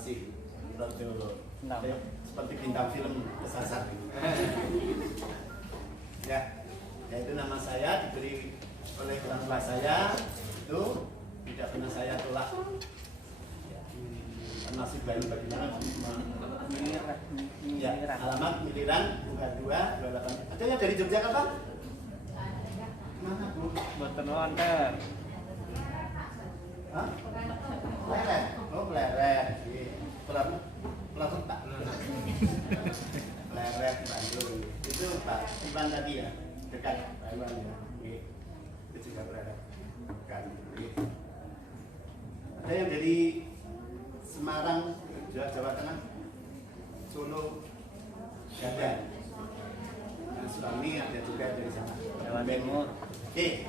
masih seperti bintang film kesasar. Ya, yaitu nama saya diberi oleh orang tua saya, itu tidak pernah saya tolak. Nasib bayi bagaimana? Ya, alamat Miliran, Bukan 2, 28. Ada yang dari Yogyakarta? Mana Bu? Boten wonten. Hah? Pleret. Oh, Pleret. Pleret Pak. Pleret Bandung. Itu Pak Iwan tadi ya, dekat Pak Iwan ya. Itu juga Pleret. Bukan. Ada yang dari Semarang, Jawa Tengah, Solo, Gadan. Nah, suami ada juga dari sana. Jawa Timur. Oke.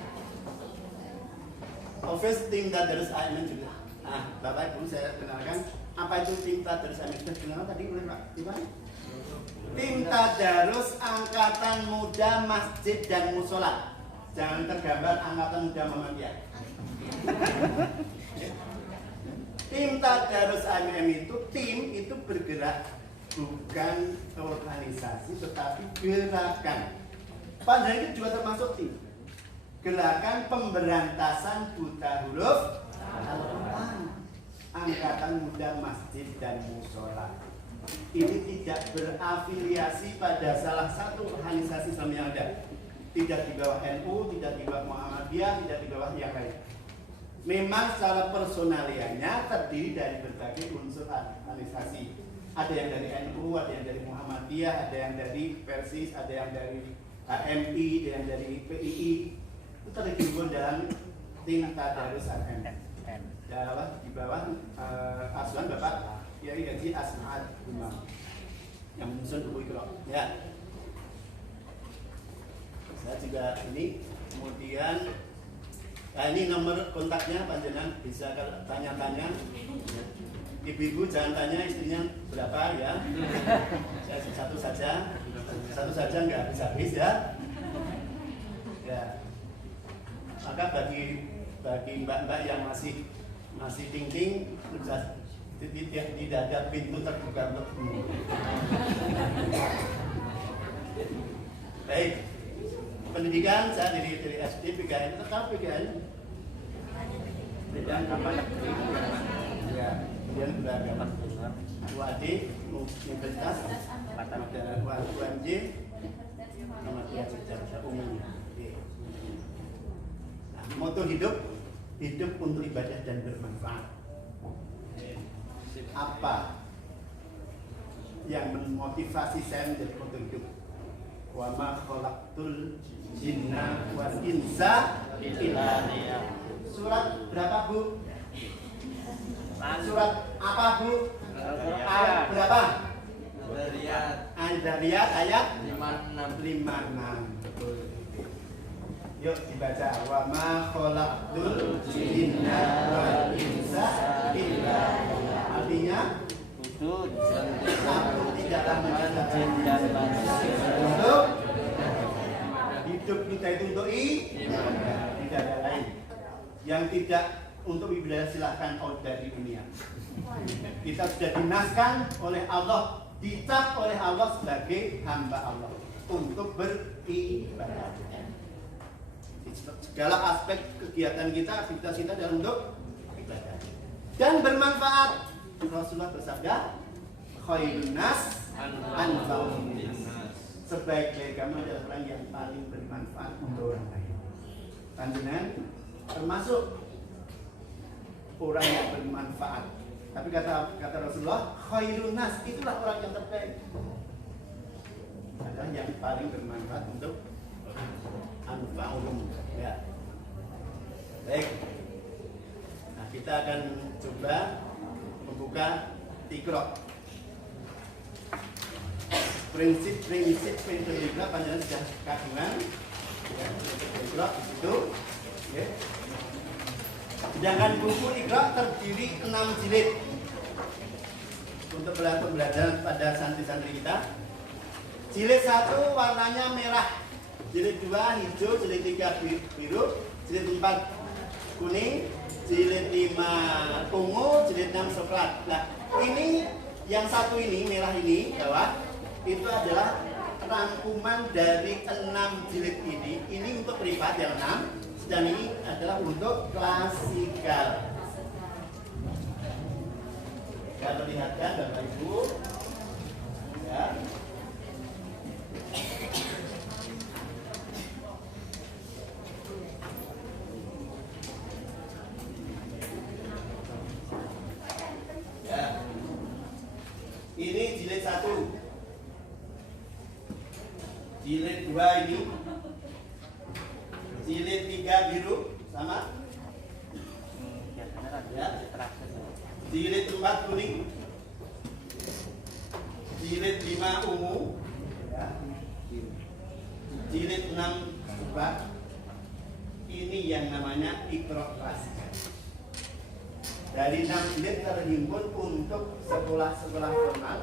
Office tim Tadarus Amin juga. Nah, Bapak Ibu saya kenalkan apa itu tim Tadarus Amin. Sudah kenal tadi oleh Pak Iwan? Tim Tadarus Angkatan Muda Masjid dan Musola. Jangan tergambar Angkatan Muda Muhammadiyah. Tim Tadarus Amin itu tim itu bergerak, bukan organisasi tetapi gerakan. Padahal itu juga termasuk tim. Gerakan pemberantasan buta huruf Al-Quran. Angkatan Muda Masjid dan Musola. Ini tidak berafiliasi pada salah satu organisasi Islam yang ada. Tidak di bawah NU, tidak di bawah Muhammadiyah, tidak di bawah yang lain. Memang secara personaliannya terdiri dari berbagai unsur organisasi. Ada yang dari NU, ada yang dari Muhammadiyah, ada yang dari Persis, ada yang dari HMI, ada yang dari PII. Itu tergabung dalam tim Tadarus Amin. Di bawah asuhan Bapak Kiai Haji Asma'ad Umar yang menyusun buku Iqra. Ya. Saya juga ini kemudian. Nah, ini nomor kontaknya panjenengan bisa kalau tanya-tanya. Ibu-ibu jangan tanya istrinya berapa ya. Saya satu saja nggak habis ya. Ya. Maka bagi mbak-mbak yang masih thinking tidak ada pintu terbuka untukmu. Baik. Pendidikan saya dari SD PKN tetap PKN bidang apa negeri ya kemudian beragama UAD Universitas UMJ Muhammadiyah secara umum. Nah, moto hidup untuk ibadah dan bermanfaat. Apa yang memotivasi saya menjadi moto hidup? Wa ma khalaqtul jinna wal insa illa liya'budun. Surat berapa Bu? Surat apa Bu? Ayat berapa? Al-Zariyat ayat 56. Yuk dibaca. Wa ma khalaqtul jinna wal insa illa liya'budun. Artinya aku tidaklah menciptakan jin dan manusia untuk hidup kita itu untuk tidak ada lain. Yang tidak untuk ibadah silahkan out dari dunia. Kita sudah dinaskan oleh Allah, dicap oleh Allah sebagai hamba Allah untuk beribadah. Segala aspek kegiatan kita, aktivitas kita adalah untuk ibadah dan bermanfaat. Rasulullah bersabda, khairun nas anfa'uhum linnas. Sebaik-baik kamu adalah orang yang paling bermanfaat untuk orang lain. Panjenengan termasuk orang yang bermanfaat. Tapi kata Rasulullah, khairun nas, itulah orang yang terbaik. Adalah yang paling bermanfaat untuk anfa'uhum. Ya. Baik. Nah, kita akan coba membuka Iqra. Prinsip Iqra panjenengan sudah kagungan ya, Iqra di situ ya. Sedangkan buku Iqra terdiri 6 jilid untuk pembelajaran pada santri-santri kita. Jilid 1 warnanya merah, jilid 2 hijau, jilid 3 biru, jilid 4 kuning, jilid 5 ungu, jilid 6 coklat. Nah, Ini yang satu ini, merah ini, bawah, itu adalah rangkuman dari 6 jilid ini. Ini untuk privat yang 6, dan ini adalah untuk klasikal. Ya, perlihatkan Bapak Ibu. Ya. Ini jilid 1. Jilid 2 ini. Jilid 3 biru sama. Ya. Jilid 4 kuning. Jilid 5 ungu. Ya. Jilid 6 kubah. Ini yang namanya Iqra klasik. Dari 6 jilid terhimpun untuk sekolah-sekolah formal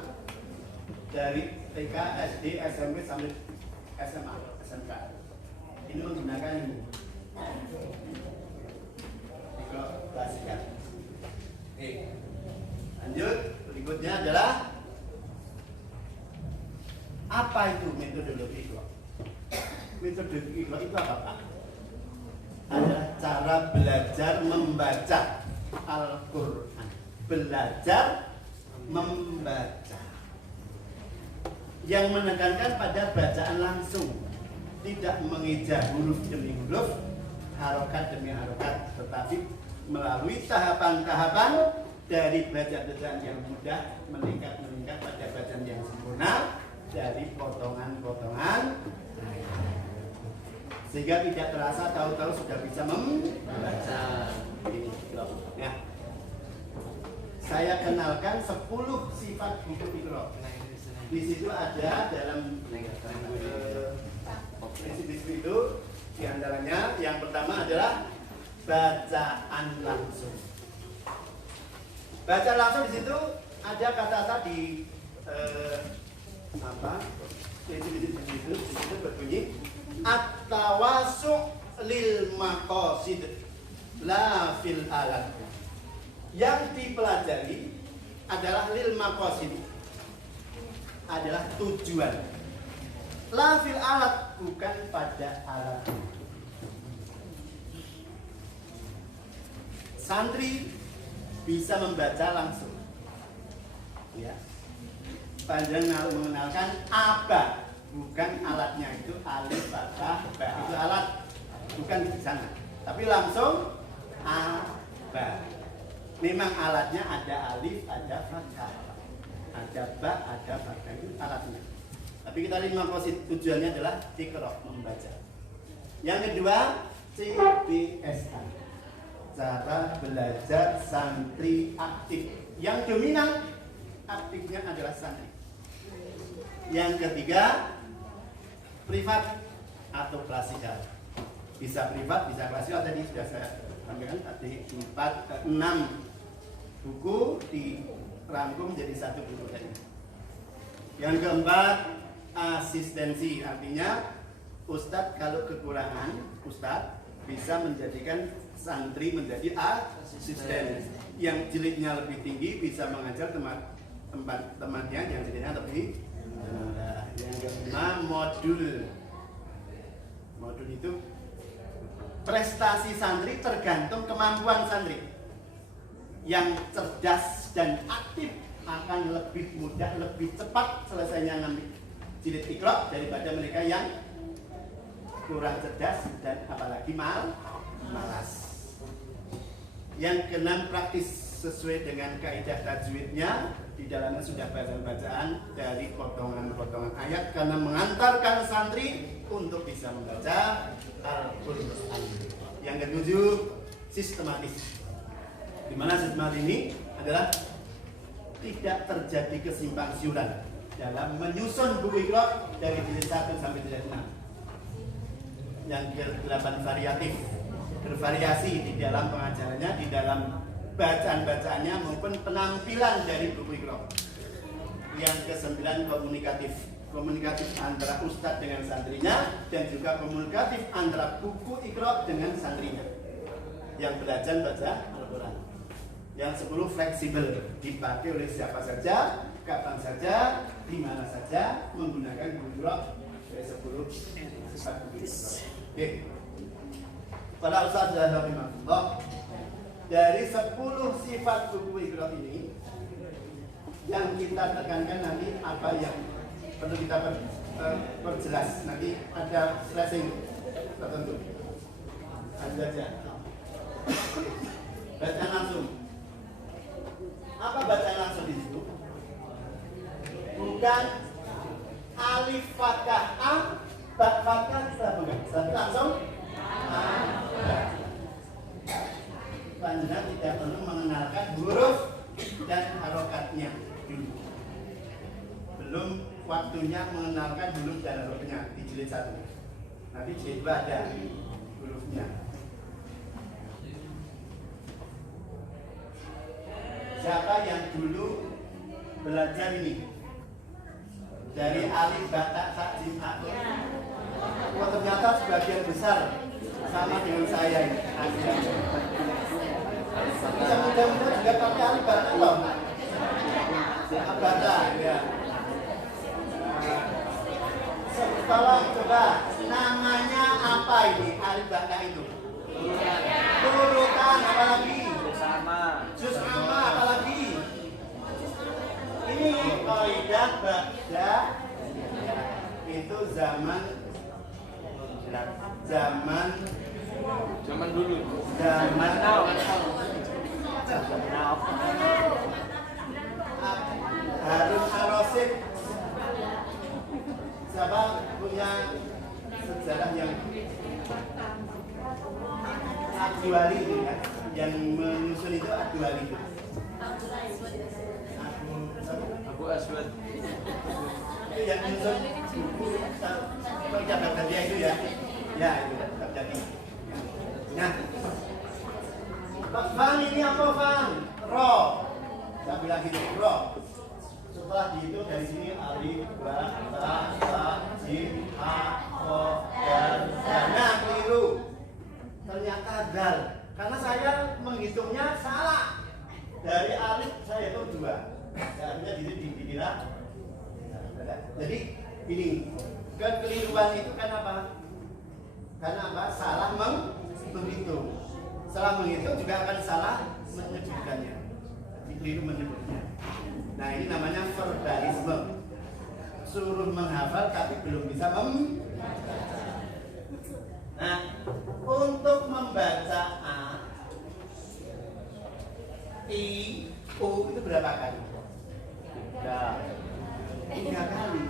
dari TK, SD, SMP sampai SMA, SMK. Ini menggunakan ini. Iqra klasik. Oke. Lanjut, berikutnya adalah apa itu metodologi Iqra? Metodologi Iqra itu apa, Pak? Adalah cara belajar membaca Al-Quran. Belajar membaca. Yang menekankan pada bacaan langsung, tidak mengeja huruf demi huruf, harokat demi harokat, tetapi melalui tahapan-tahapan dari bacaan yang mudah meningkat pada bacaan yang sempurna, dari potongan-potongan, sehingga tidak terasa tahu-tahu sudah bisa membaca. Ini, ya. Saya kenalkan 10 sifat buku Iqra. Di situ ada dalam prinsip-prinsip itu, diantaranya yang pertama adalah bacaan langsung. Bacaan langsung di situ ada kata-kata di prinsip-prinsip itu di situ berbunyi at-tawassu' lil maqasid la fil alat. Yang dipelajari adalah lil maqasid, adalah tujuan. La fil alat, bukan pada alat. Santri bisa membaca langsung. Ya. Panjenengan mengenalkan apa, bukan alatnya itu alif, fathah, ba. Itu alat, bukan di sana. Tapi langsung ba. Memang alatnya ada alif, ada fathah, ada ba, ada fathah, itu alatnya. Tapi kita lihat maqasid, tujuannya adalah Iqra, membaca. Yang kedua, CBSA, cara belajar santri aktif. Yang dominan aktifnya adalah santri. Yang ketiga, privat atau klasikal. Bisa privat, bisa klasikal. Tadi sudah saya sampaikan, tadi 6 buku dirangkum menjadi 1 buku tadi. Yang keempat, asistensi. Artinya Ustadz kalau kekurangan, Ustadz bisa menjadikan santri menjadi asisten. Yang jilidnya lebih tinggi bisa mengajar teman-temannya yang jilidnya lebih rendah. Yang kelima, modul. Modul itu prestasi santri tergantung kemampuan santri. Yang cerdas dan aktif akan lebih mudah, lebih cepat selesainya ngambil jilid Iqra daripada mereka yang kurang cerdas dan apalagi malas. Yang keenam, praktis sesuai dengan kaidah tajwidnya. Di dalamnya sudah bacaan-bacaan dari potongan-potongan ayat karena mengantarkan santri untuk bisa membaca Al-Quran. Yang ketujuh, sistematis. Di mana sistematis ini adalah tidak terjadi kesimpang siuran dalam menyusun buku Iqra dari jilid 1 sampai jilid 6. Yang ke-8, variatif, bervariasi di dalam pengajarannya, di dalam bacaan-bacaannya maupun penampilan dari buku Iqra. Yang ke-9, komunikatif, komunikatif antara ustadz dengan santrinya dan juga komunikatif antara buku Iqra dengan santrinya yang belajar baca Al-Quran. Yang 10 fleksibel, dipakai oleh siapa saja, kapan saja, di mana saja, menggunakan huruf 10 sifat buku. Oke. Para Ustaz dan Rahimahullah, dari 10 sifat buku Iqra ini, yang kita tekankan nanti apa yang perlu kita perjelas. Nanti ada flashing tertentu. Ada aja. Bacaan langsung. Apa bacaan langsung di situ? Bukan alif fathah a, ba fathah kita bukan. Tapi langsung a. Panjenengan tidak perlu mengenalkan huruf dan harokatnya dulu. Belum waktunya mengenalkan huruf dan harokatnya di jilid 1. Nanti jilid 2 ada hurufnya. Siapa yang dulu belajar ini? Dari alif, ba, ta, jim, a. Oh, ternyata sebagian besar sama dengan saya ini. Yang mudah-mudah juga pakai alif, ba, ta loh. Abata, ya. Tolong coba, namanya apa ini alif, ba, ta itu? Turutan, apa lagi? Juz amma, apa lagi? Ini kaidah ba'da itu zaman dulu. Zaman now. Harun Ar-Rasyid. Siapa punya sejarah yang Ad-Duwali itu kan? Yang menyusun itu Ad-Duwali itu. Abu Aswad. Itu yang menyusun buku percakapan dia itu ya. Ya itu terjadi. Nah, Fan ini apa Fan? Ro. Saya bilang gitu, Ro. Setelah dihitung dari sini alif, ba, ta, jim, ha, ko, dal. Nah, keliru. Ternyata dal. Karena saya menghitungnya salah. Dari alif saya itu 2. Seharusnya dikira. Jadi ini kekeliruan itu kan apa? Karena apa? Salah menghitung. Salah menghitung juga akan salah menyebutkannya. Keliru menyebutnya. Nah ini namanya verbalisme. Suruh menghafal tapi belum bisa membaca. Nah untuk membaca A, I, U itu berapa kali? 3 kali.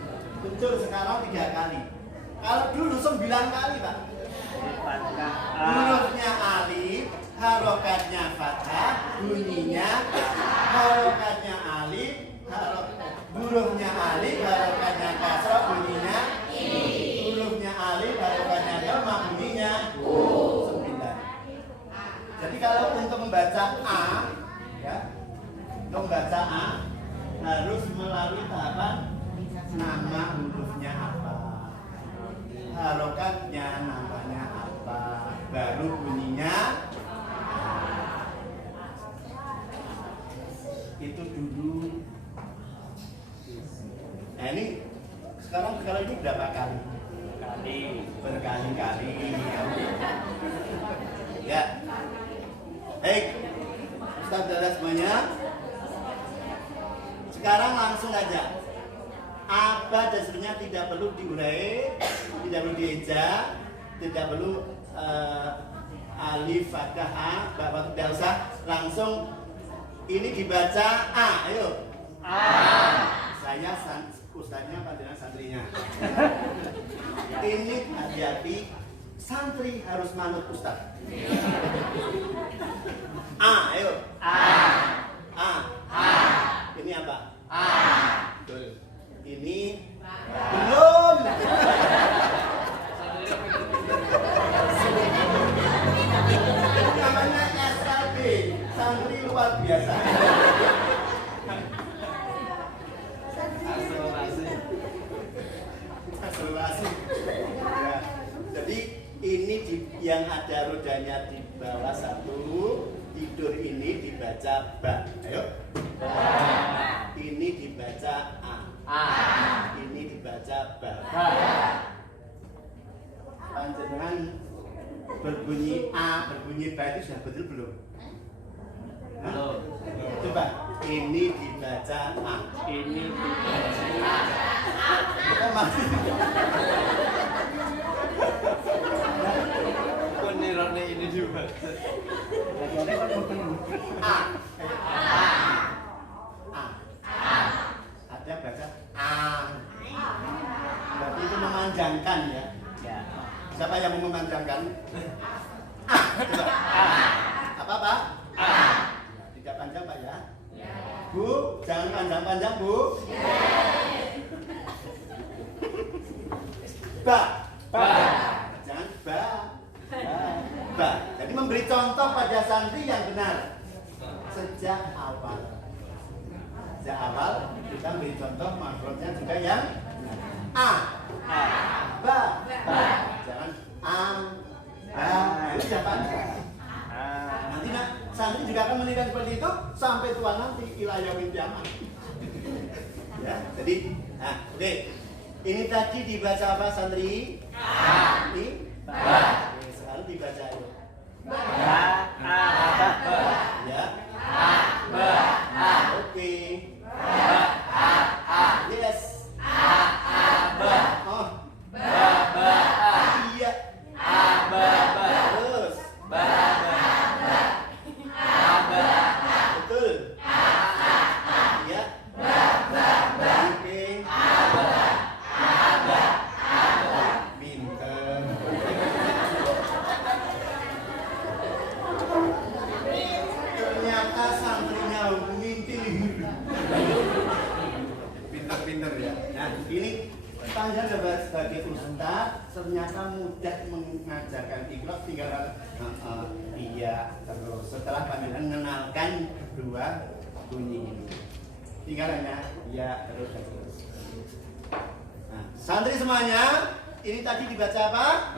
Betul sekarang 3 kali. Kalau dulu 9 kali Pak. Hurufnya alif, harokatnya fathah, bunyinya harokatnya alif, hurufnya alif, harokatnya kasrah, bunyinya hurufnya alif, harokatnya dhamma, bunyinya 9. Jadi kalau untuk membaca A, ya, untuk membaca A harus melalui tahapan nama hurufnya apa, harokatnya namanya apa, baru bunyinya itu dulu. Nah ini sekarang ini berapa kali? Berkali-kali. Ya. Baik, Ustaz dan semuanya. Sekarang langsung aja. Apa dasarnya tidak perlu diurai, tidak perlu dieja, tidak perlu alif, fathah, a, bapak tidak usah. Langsung ini dibaca A, ayo. A. Saya ustaznya, pandangan santrinya. Ini hati-hati, santri harus manut ustaz. A, ayo. A. A. A. Ini apa? A. Betul. Ini belum. Namanya SLB, santri luar biasa. Akselerasi. Ya. Jadi ini yang ada rodanya di bawah 1, tidur ini dibaca ba. dibaca A. Ini dibaca ba. Panjenengan berbunyi A, berbunyi ba itu sudah betul belum? Belum. Coba, ini dibaca A. Ini dibaca A. Oh, masih. Penirone ini dibaca. A. Ada baca A. Berarti itu memanjangkan ya. Ya. Siapa yang mau memanjangkan? A. Coba. Apa Pak? Tidak panjang Pak ya? Bu, jangan panjang-panjang Bu. Ba. Jangan ba. Ba. Jadi memberi contoh pada santri yang benar sejak awal. Sejak awal kita beri contoh makronya juga yang A. Ba. Jangan A. Ba. Itu ya Pak. Nanti santri juga akan menilai seperti itu sampai tua nanti ila yaumil qiyamah. Ya, jadi oke. Ini tadi dibaca apa santri? Ini Oke, sekarang dibaca yuk. Ya. Oke. Yes. Oh. Iya. Terus. Betul. Iya. Oke. Pinter. Ternyata santrinya ngintil. Pinter-pinter ya. Nah, ini panjang sebagai ustaz ternyata mudah mengajarkan ikhlas tinggal iya terus setelah panjenengan mengenalkan dua bunyi ini tinggal hanya iya terus. Nah, santri semuanya ini tadi dibaca apa?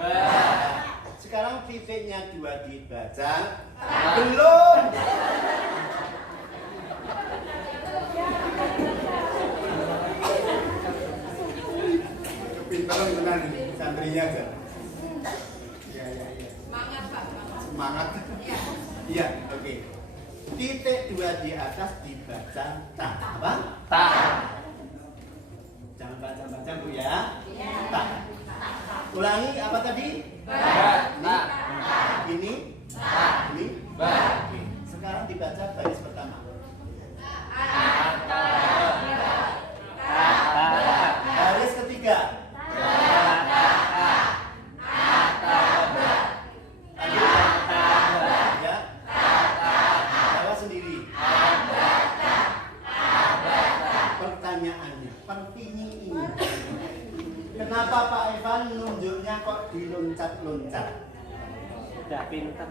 Sekarang titiknya 2 dibaca belum. Pintar benar ini santrinya aja. Iya. Semangat Pak. Semangat. Iya, oke. Titik 2 di atas dibaca ta. Apa? Ta. Jangan baca-baca Bu ya. Ta. Ulangi apa tadi? Ta. Ini. Ini. Ba. Oke. Sekarang dibaca baris pertama. Baris ketiga. Ya. Bawa sendiri. Pertanyaannya, pentingnya ini. Kenapa Pak Evan nunjuknya kok diloncat-loncat? Sudah pintar.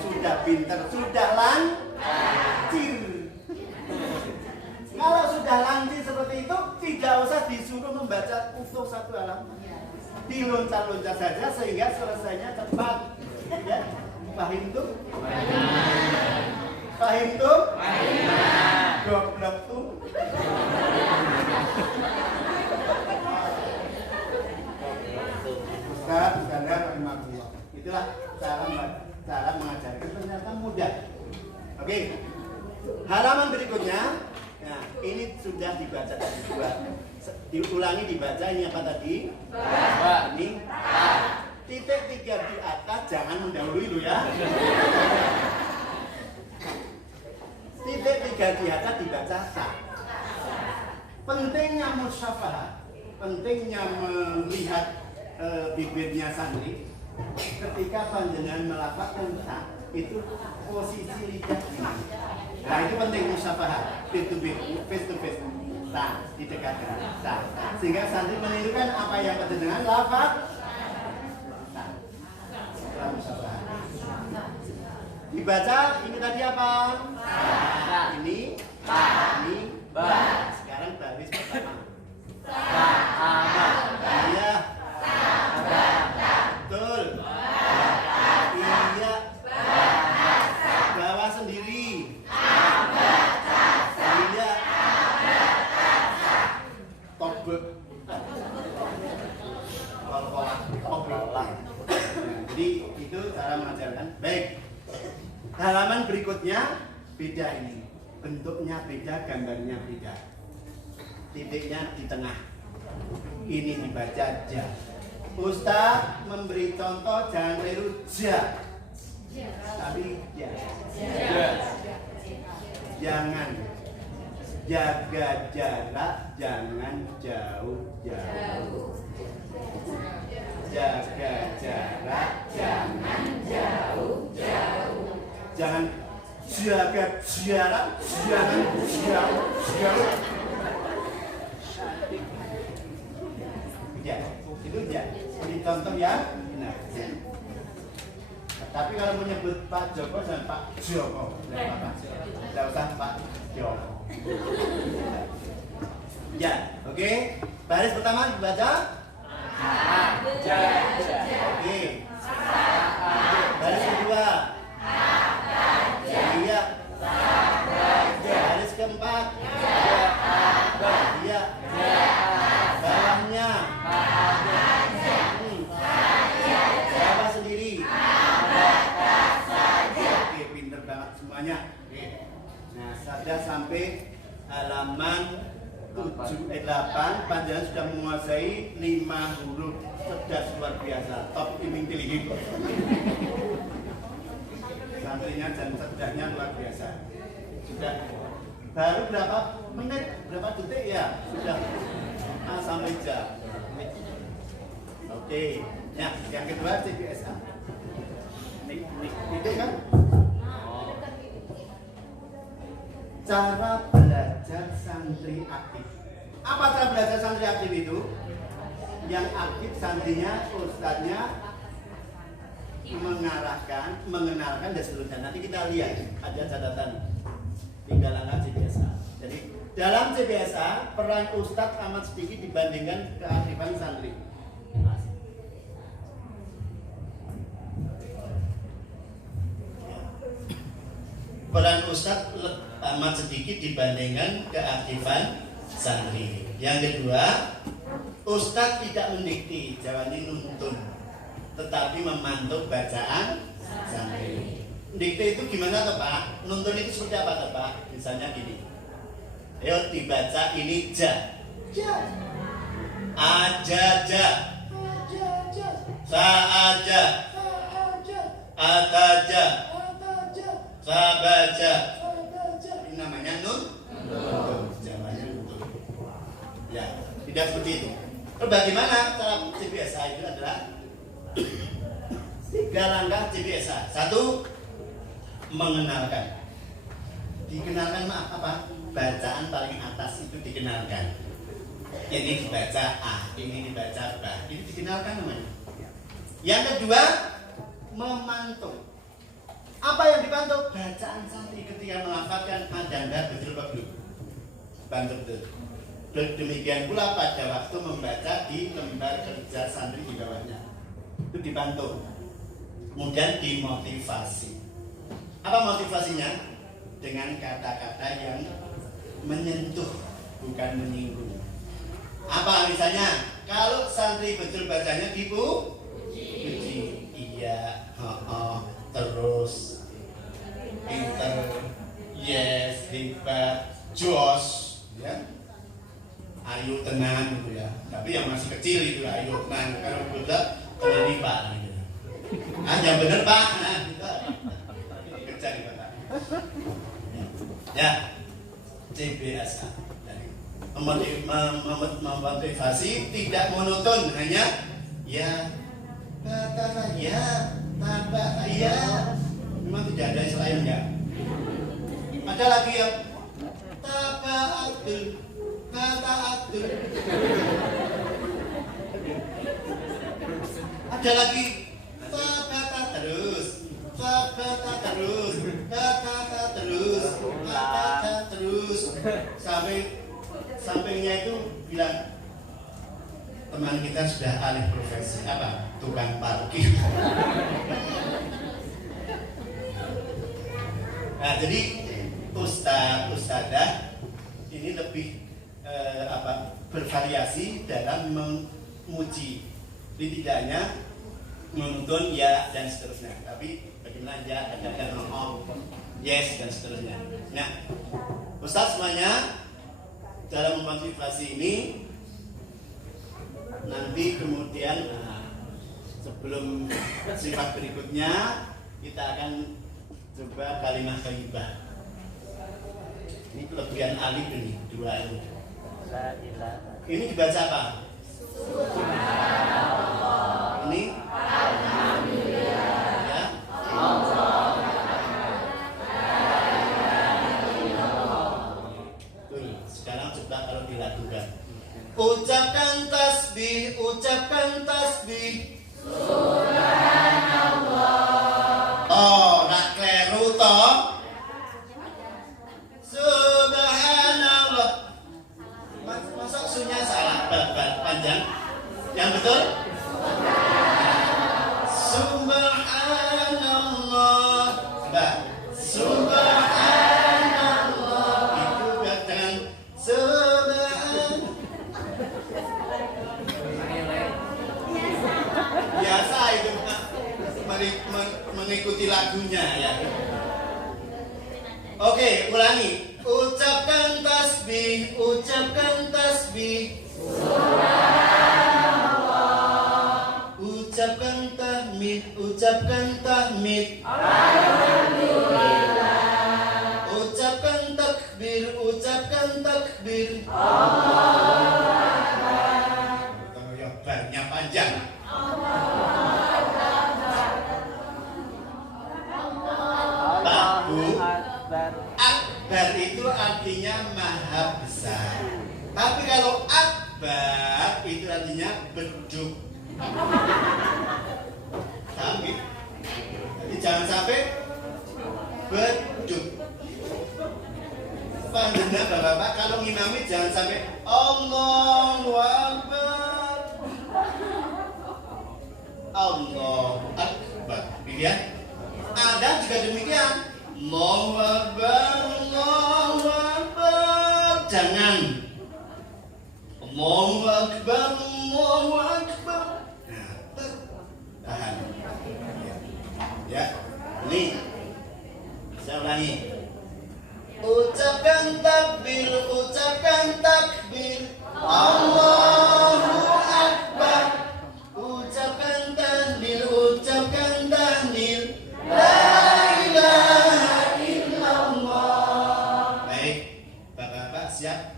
Sudah pinter, sudah lancir. Kalau sudah lancir seperti itu, tidak usah disuruh membaca utuh 1 halaman. Diloncat-loncat saja sehingga selesainya cepat. Ya, paham tuh? Paham tuh? Goblok tuh. Ustaz, rahimahullah. Itulah cara mengajarkan ternyata mudah. Oke. Halaman berikutnya. Nah, ini sudah dibaca tadi 2. Diulangi dibaca ini apa tadi? Ini. Titik 3 di atas jangan mendahului lo ya. Titik 3 di atas dibaca sa. Pentingnya musyafahah, pentingnya melihat bibirnya santri ketika panjenengan melafazkan ta itu posisi lidah ini. Nah itu penting musyafahah, face to face, ta didekatkan, ta sehingga santri menirukan apa yang panjenengan lafaz. Dibaca ini tadi apa? Ini, ini, sekarang baris pertama. Iya. Betul. Iya. Bawa sendiri. Iya. Kol-kolah. Jadi itu cara mengajarkan. Baik. Halaman berikutnya beda ini. Bentuknya beda, gambarnya beda. Titiknya di tengah. Ini dibaca ja. Ustaz memberi contoh, jangan keliru ja. Tapi ja. Jangan jaga jarak, jangan jauh-jauh. Jaga jarak, jangan jauh-jauh. Jangan jaga jarak, jangan jauh-jauh. Ya, itu ya. Ini contoh yang benar. Tapi kalau menyebut Pak Joko dan Pak Joko, tidak apa-apa. Tidak usah Pak Joko. Ya, oke. Baris pertama dibaca. Oke. Baris kedua. Iya. Baris keempat. Iya. Bawahnya. Bawah sendiri. Oke, pinter banget semuanya. Oke. Nah, sudah sampai halaman 8, panjenengan sudah menguasai 5 huruf. Cerdas luar biasa. Top iming tinggi. Santrinya dan cerdasnya luar biasa. Sudah baru berapa menit, berapa detik ya? Sudah A sampai J. Oke. Nah, yang kedua CBSA. Itu kan cara belajar santri aktif. Apa cara belajar santri aktif itu? Yang aktif santrinya, ustadznya mengarahkan, mengenalkan dan seterusnya. Nanti kita lihat ada catatan di kalangan CBSA. Jadi dalam CBSA peran ustadz amat sedikit dibandingkan keaktifan santri. Peran ustadz amat sedikit dibandingkan keaktifan santri. Yang kedua, ustadz tidak mendikti, jawabannya nuntun, tetapi memantau bacaan santri. Dikte itu gimana toh Pak? Nuntun itu seperti apa toh Pak? Misalnya gini, ayo dibaca ini ja, aja, saaja, ataja, sabaja. Ini namanya nuntun. Jawabannya nuntun. Ya, tidak seperti itu. Terus bagaimana cara CBSA itu adalah 3 langkah CBSA. 1, mengenalkan. Dikenalkan apa? Bacaan paling atas itu dikenalkan. Ini dibaca A, ini dibaca B. Ini dikenalkan namanya. Yang kedua, memantau. Apa yang dipantau? Bacaan santri ketika melafalkan A dan B betul apa belum? Bantu betul. Demikian pula pada waktu membaca di lembar kerja santri di bawahnya. Itu dipantau. Kemudian dimotivasi. Apa motivasinya? Dengan kata-kata yang menyentuh, bukan menyinggung. Apa misalnya? Kalau santri betul bacanya dipuji. Iya, terus, pinter, yes, hebat, jos, ya. Ayo tenang gitu ya. Tapi yang masih kecil itu ayo tenang. Kalau betul ini Pak. Gitu. Yang benar Pak. Nah, gitu. Kerja di Pak. Ya, CBSA. Memotivasi, tidak monoton, hanya ya, kata ya, tambah ya. Memang tidak ada selain ya. Ada lagi yang tabaatul, kataatul. Ada lagi kata terus, kata terus, kata terus, kata terus, sampingnya itu bilang teman kita sudah alih profesi apa? Tukang parkir. Nah, jadi ustadzah ini lebih bervariasi dalam memuji. Jadi tidak hanya menuntun ya dan seterusnya, tapi bagaimana ya, kadang-kadang yes dan seterusnya. Nah, Ustaz semuanya dalam memotivasi ini nanti kemudian sebelum sifat berikutnya kita akan coba kalimat thayyibah. Ini kelebihan alif ini, dua ini. Ini dibaca apa? Ini ya. Tuh, sekarang coba kalau dilakukan. Ucapkan tasbih, ucapkan tasbih. Subhanallah. Oh, nak kleru toh. Subhanallah. Masa sunya salah, panjang. Yang betul? Subhanallah. Subhanallah. Itu dengan biasa itu mengikuti lagunya ya. Oke, ulangi. Ucapkan tasbih, ucapkan tasbih. Subhanallah. Ucapkan tahmid, ucapkan tahmid. Alhamdulillah. Ucapkan takbir, ucapkan takbir. Allahu Akbar. Banyak panjang. Akbar itu artinya maha besar. Tapi kalau akbar itu artinya beduk. Tapi jadi jangan sampai beduk. Panjenengan Bapak-bapak kalau ngimami jangan sampai Allahu Akbar. Allahu Akbar. Lihat. Ada juga demikian. Allahu Akbar, Allahu Akbar. Jangan. Allahu Akbar, Allahu Akbar. Nah, tahan. Ya, ini saya ulangi. Ucapkan takbir, ucapkan takbir. Allahu Akbar. Ucapkan tahlil, ucapkan tahlil. La ilaha illallah. Baik, Bapak-bapak siap?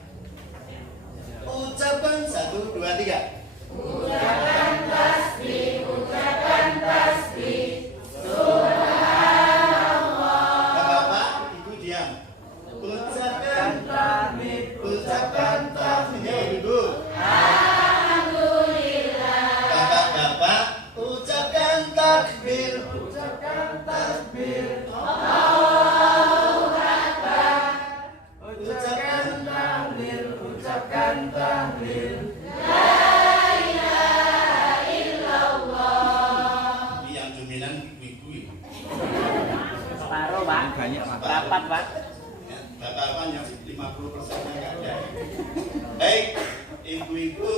Ucapkan 1, 2, 3. Ucapkan tasbih, ucapkan tasbih. Subhanallah. Bapak-bapak, Ibu diam. Ucapkan tahmid, ucapkan tahmid. Ibu. Alhamdulillah. Bapak-bapak, ucapkan takbir, ucapkan takbir. Allahu Akbar. Ucapkan tahlil, ucapkan tahlil. La ilaha illallah. Ini yang dominan ibu-ibu ini. Separuh, Pak. Banyak, Pak. Rapat, Pak. Ya, bapak-bapak yang 50%-nya nggak ada. Baik, ibu-ibu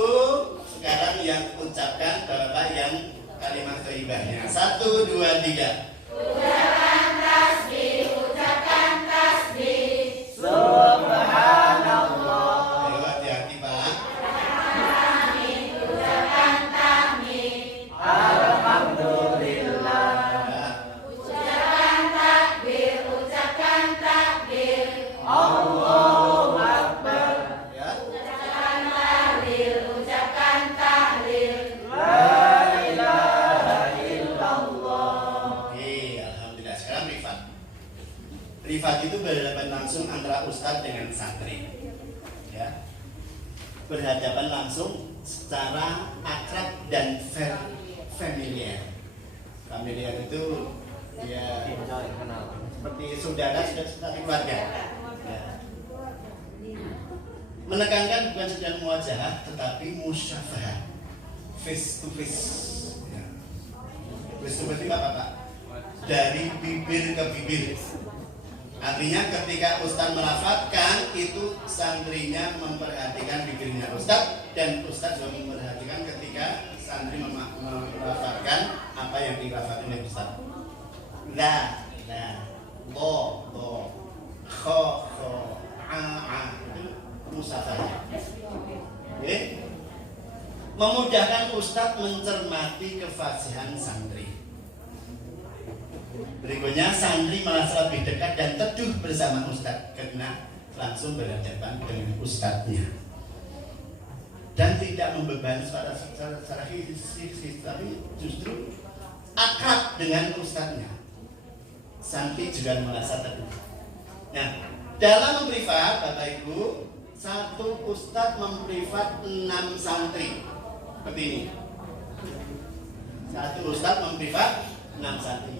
sekarang yang ucapkan, bapak yang kalimat thayyibahnya. 1, 2, 3. Ucapkan tasbih, ucapkan tasbih. Subhanallah. Ayo hati-hati Pak. Ucapkan tahmid. Alhamdulillah. Ya. Ucapkan takbir, ucapkan takbir. Allahu Akbar. Ya. Ucapkan tahlil, ucapkan tahlil. La ilaha illallah. Oke, alhamdulillah. Sekarang rifat. Rifat itu berhadapan langsung antara ustadz dengan santri. Ya. Berhadapan langsung secara akrab dan familiar. Familiar itu ya Enjoy, kenal. seperti saudara, seperti keluarga. Ya. Menekankan bukan sekedar muwajahah, tetapi musyafahah, face to face. Ya. Face to face itu apa Pak? Dari bibir ke bibir. Artinya ketika Ustadz melafadzkan itu santrinya memperhatikan pikirnya Ustadz, dan Ustadz juga memperhatikan ketika santri melafadzkan apa yang dilafadzkan oleh Ustadz. La, lo, kho, a, itu musafah. Oke? Memudahkan Ustadz mencermati kefasihan santri. Berikutnya santri merasa lebih dekat dan teduh bersama Ustadz karena langsung berhadapan dengan Ustadznya dan tidak membebani secara fisik, tapi justru akrab dengan Ustadznya. Santri juga merasa teduh. Nah, dalam memprivat, Bapak Ibu, satu Ustadz memprivat 6 santri seperti ini. Satu Ustadz memprivat 6 santri.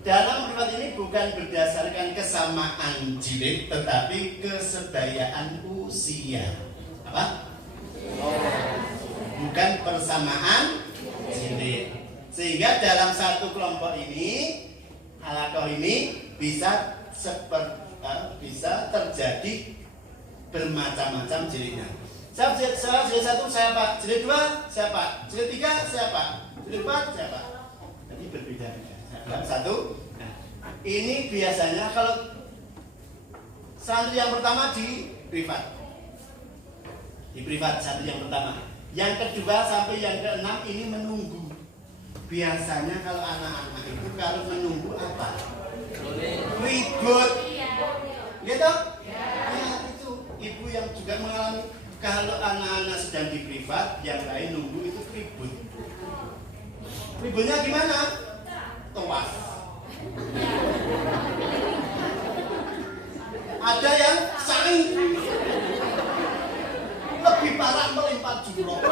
Dalam privat ini bukan berdasarkan kesamaan jilid, tetapi kesebayaan usia. Apa? Bukan persamaan jilid. Sehingga dalam satu kelompok ini, halakoh ini bisa terjadi bermacam-macam jilidnya. Jilid 1 saya Pak, jilid 2 saya Pak, jilid 3 saya Pak, jilid 4 saya Pak. Jadi berbeda-beda. Dalam satu, nah, ini biasanya kalau santri yang pertama di privat santri yang pertama, yang kedua sampai yang keenam ini menunggu. Biasanya kalau anak-anak itu kalau menunggu apa? Ribut, gitu? Ya itu ibu yang juga mengalami. Kalau anak-anak sedang di privat, yang lain nunggu itu ribut. Ributnya gimana? Tewas. Ada yang saling lebih parah melempar jumroh.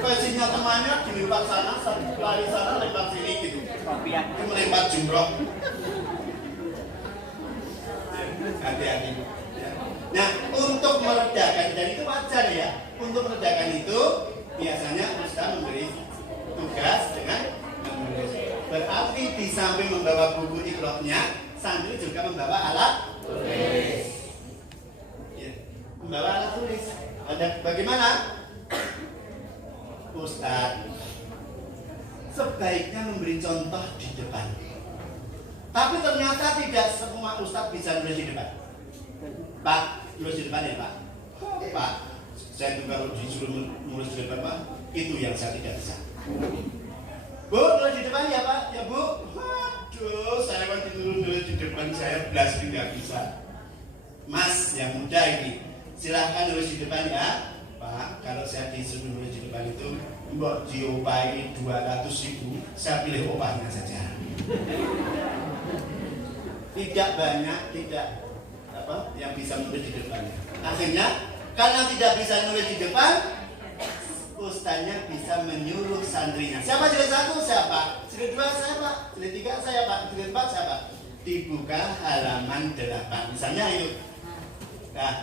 Versinya temannya dilempar sana, lari sana, lempar sini gitu. Itu melempar jumroh. Hati-hati. Nah, untuk meredakan, dan itu wajar ya. Untuk meredakan itu biasanya Ustaz memberi tugas dengan menulis. Berarti di samping membawa buku ikroknya, santri juga membawa alat tulis. Ya, membawa alat tulis. Ada bagaimana? Ustaz sebaiknya memberi contoh di depan. Tapi ternyata tidak semua Ustaz bisa nulis di depan. Pak, nulis di depan ya Pak? Pak, saya tuh kalau disuruh nulis di depan Pak, itu yang saya tidak bisa. Bu, nulis di depan ya Pak? Ya Bu? Waduh, saya waktu itu nulis di depan saya belas tidak bisa. Mas, yang muda ini, silahkan nulis di depan ya Pak. Kalau saya disuruh nulis di depan itu, mbok diopahi 200.000, saya pilih opahnya saja. Tidak banyak, yang bisa nulis di depannya. Akhirnya karena tidak bisa nulis di depan, ustaznya bisa menyuruh santrinya. Siapa jilid 1? Saya Pak. Jilid 2 saya Pak. Jilid 3 saya Pak. Jilid 4 saya Pak. Dibuka halaman 8. Misalnya itu. Nah,